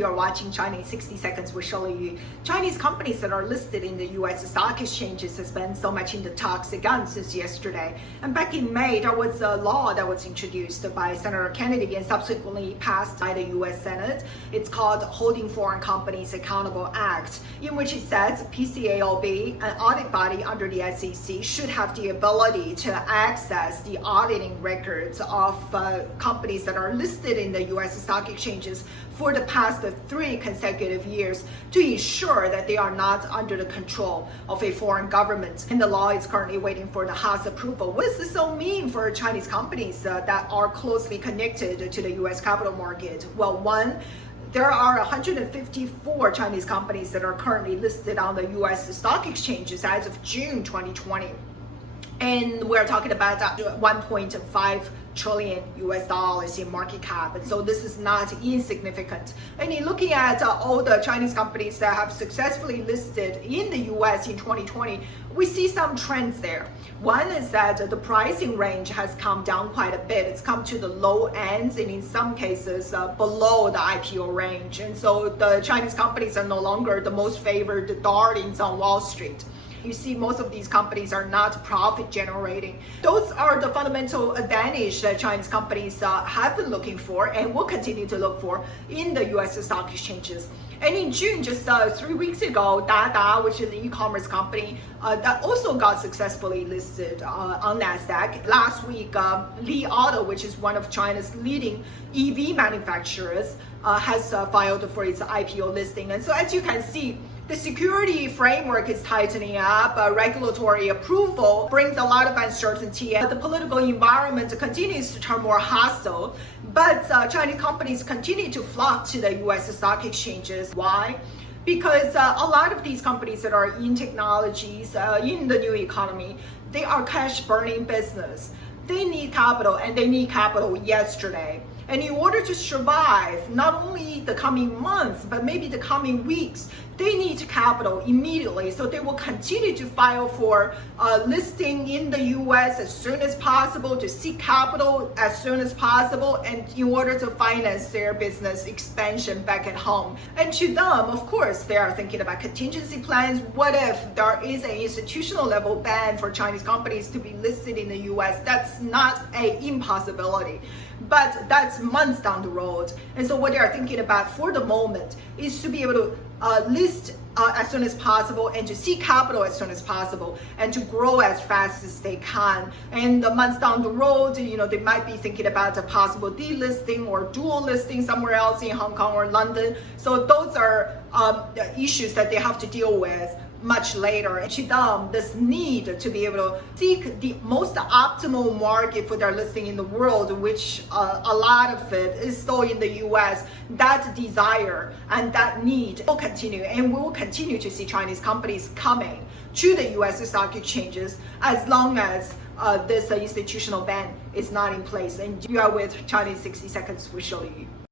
you're watching China in 60 Seconds with Shirley. Chinese companies that are listed in the US stock exchanges has been so much in the talks again since yesterday. And back in May, there was a law that was introduced by Senator Kennedy and subsequently passed by the US Senate. It's called Holding Foreign Companies Accountable Act, in which it says PCAOB, an audit body under the SEC, should have the ability to access the auditing records of companies that are listed in the US stock exchanges for the past 3 consecutive years to ensure that they are not under the control of a foreign government. And the law is currently waiting for the House approval. What does this all mean for Chinese companies that are closely connected to the US capital market? Well, one, there are 154 Chinese companies that are currently listed on the US stock exchanges as of June 2020. And we're talking about 1.5 trillion US dollars in market cap. And so this is not insignificant. And in looking at all the Chinese companies that have successfully listed in the US in 2020, we see some trends there. One is that the pricing range has come down quite a bit. It's come to the low ends and in some cases below the IPO range. And so the Chinese companies are no longer the most favored darlings on Wall Street. You see most of these companies are not profit generating. Those are the fundamental advantage that Chinese companies have been looking for and will continue to look for in the US stock exchanges. And in June, just 3 weeks ago, Dada, which is an e-commerce company that also got successfully listed on NASDAQ. Last week, Li Auto, which is one of China's leading EV manufacturers, has filed for its IPO listing. And so as you can see, the security framework is tightening up. Regulatory approval brings a lot of uncertainty. The political environment continues to turn more hostile. But Chinese companies continue to flock to the US stock exchanges. Why? Because a lot of these companies that are in technologies, in the new economy, they are cash burning business. They need capital and they need capital yesterday. And in order to survive, not only the coming months, but maybe the coming weeks, they need capital immediately. So they will continue to file for listing in the US as soon as possible, to seek capital as soon as possible, and in order to finance their business expansion back at home. And to them, of course, they are thinking about contingency plans. What if there is an institutional level ban for Chinese companies to be listed in the US? That's not an impossibility, but that's months down the road. And so what they are thinking about for the moment is to be able to list as soon as possible and to seek capital as soon as possible and to grow as fast as they can. And the months down the road, they might be thinking about a possible delisting or dual listing somewhere else in Hong Kong or London. So those are the issues that they have to deal with much later. And to them, this need to be able to seek the most optimal market for their listing in the world, which a lot of it is still in the US, that desire and that need will continue, and we will continue to see Chinese companies coming to the US stock exchanges as long as this institutional ban is not in place. And you are with China in 60 Seconds with Shirley.